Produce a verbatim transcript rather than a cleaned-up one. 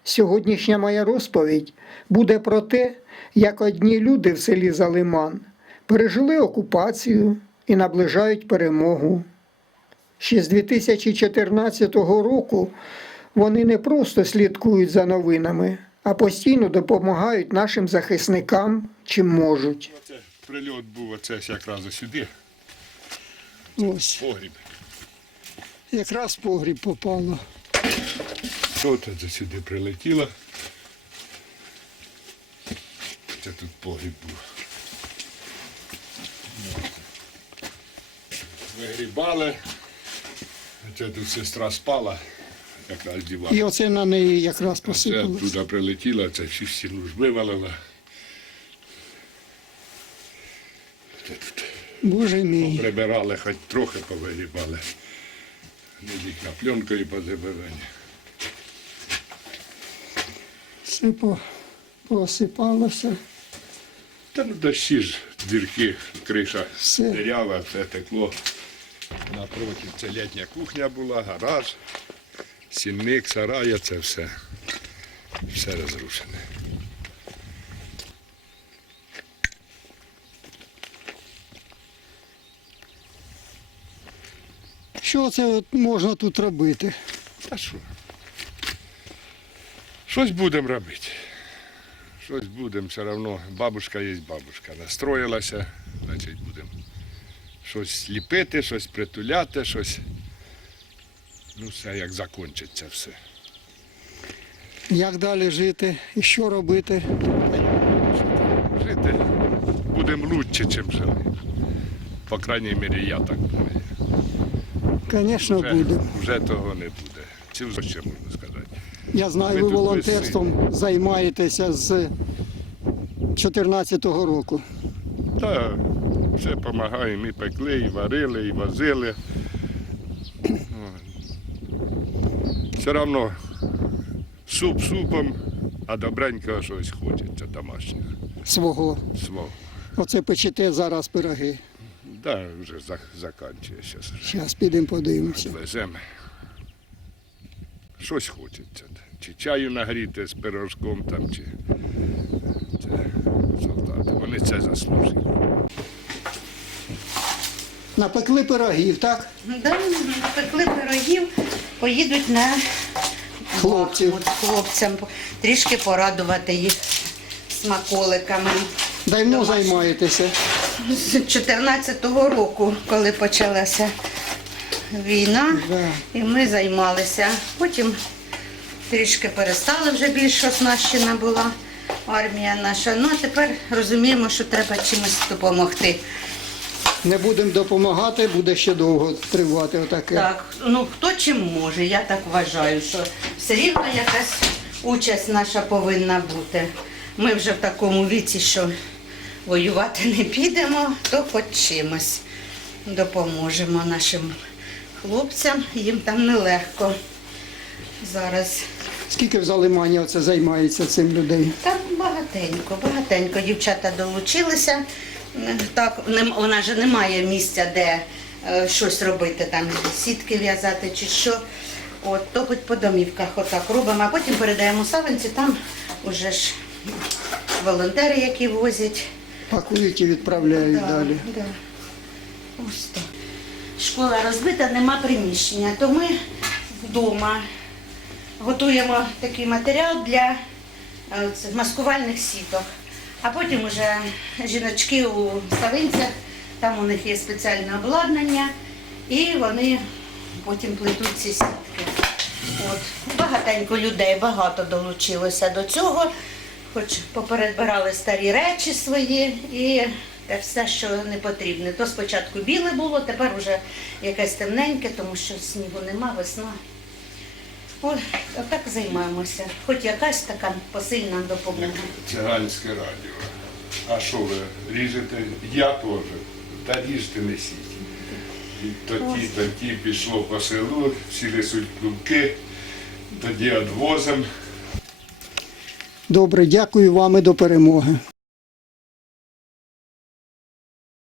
Сьогоднішня моя розповідь буде про те, як одні люди в селі Залиман пережили окупацію і наближають перемогу. Ще з дві тисячі чотирнадцятого року вони не просто слідкують за новинами, а постійно допомагають нашим захисникам, чим можуть. Оце прильот був оце якраз сюди, Ось, погріб. якраз в погріб попало. Тут це сюди прилетіло. Це тут погріб був. Вигрібали. Це тут сестра спала, якраз диван. І оце на неї якраз Це посипалося. туди прилетіло, це всю стіну ж вивалило. Це тут Боже мій. прибирали, хоч трохи повигрібали. Не вікна пленкою позабивали. Все по- посипалося. Та ну дощі ж, дірки, криша Все. дирява, все текло. Напроти це літня кухня була, гараж, сінник, сарай, це все. Все розрушене. Що це от можна тут робити? А що? Щось будемо робити. Щось будемо, все одно. Бабушка є бабушка. Настроїлася, значить будемо щось ліпити, щось притуляти, щось. Ну все, як закінчиться все. Як далі жити і що робити? Жити будемо краще, ніж жили. По крайній мірі, я так думаю. Звісно, Вже, буде. вже того не буде. Чи вже ще можна сказати? Я знаю, Ми ви тут волонтерством займаєтеся з дві тисячі чотирнадцятого року. Так, все допомагаємо, і пекли, і варили, і возили. Все одно суп супом, а добренького щось хочеться домашнього. Свого. Свого. Оце печете зараз пироги. Так, вже закінчує зараз. Зараз підемо подивимося. Веземо. Щось хочеться. Чи чаю нагріти з пирожком там, чи це солдати. Вони це заслужили. Напекли пирогів, так? Да, пекли пирогів, поїдуть на Хлопців. Бахмут, хлопцям трішки порадувати їх смаколиками. Давно Домашні. займаєтеся? З чотирнадцятого року, коли почалася війна, Да. і ми займалися. Потім трішки перестали, вже більш оснащена була армія наша. Ну а тепер розуміємо, що треба чимось допомогти. Не будемо допомагати, буде ще довго тривати отаке. Так, ну хто чим може, я так вважаю, що все рівно якась участь наша повинна бути. Ми вже в такому віці, що воювати не підемо, то хоч чимось допоможемо нашим хлопцям, їм там нелегко зараз. Скільки в Залимані оце займається цим людей? Там багатенько, багатенько дівчата долучилися. Так, нем- у нас же немає місця, де е, щось робити, там сітки в'язати чи що. От, то хоч по домівках отак робимо, а потім передаємо савинці, там уже ж волонтери, які возять. Пакують і відправляють Да, далі. да. Ось так. Школа розбита, нема приміщення, то ми вдома готуємо такий матеріал для е, це, маскувальних сіток. А потім вже жіночки у Савинцях, там у них є спеціальне обладнання, і вони потім плетуть ці сітки. От. Багатенько людей, багато долучилося до цього, хоч попередбирали старі речі свої і те все, що не потрібне. То спочатку біле було, тепер вже якесь темненьке, тому що снігу нема, весна. Ось, отак займаємося. Хоч якась така посильна допомога. Циганське радіо. А що ви ріжете? Я теж. Та ріжте несіть. І тоді, тоді пішло по селу, всі несуть клубки, тоді відвозимо. Добре, дякую вам і до перемоги.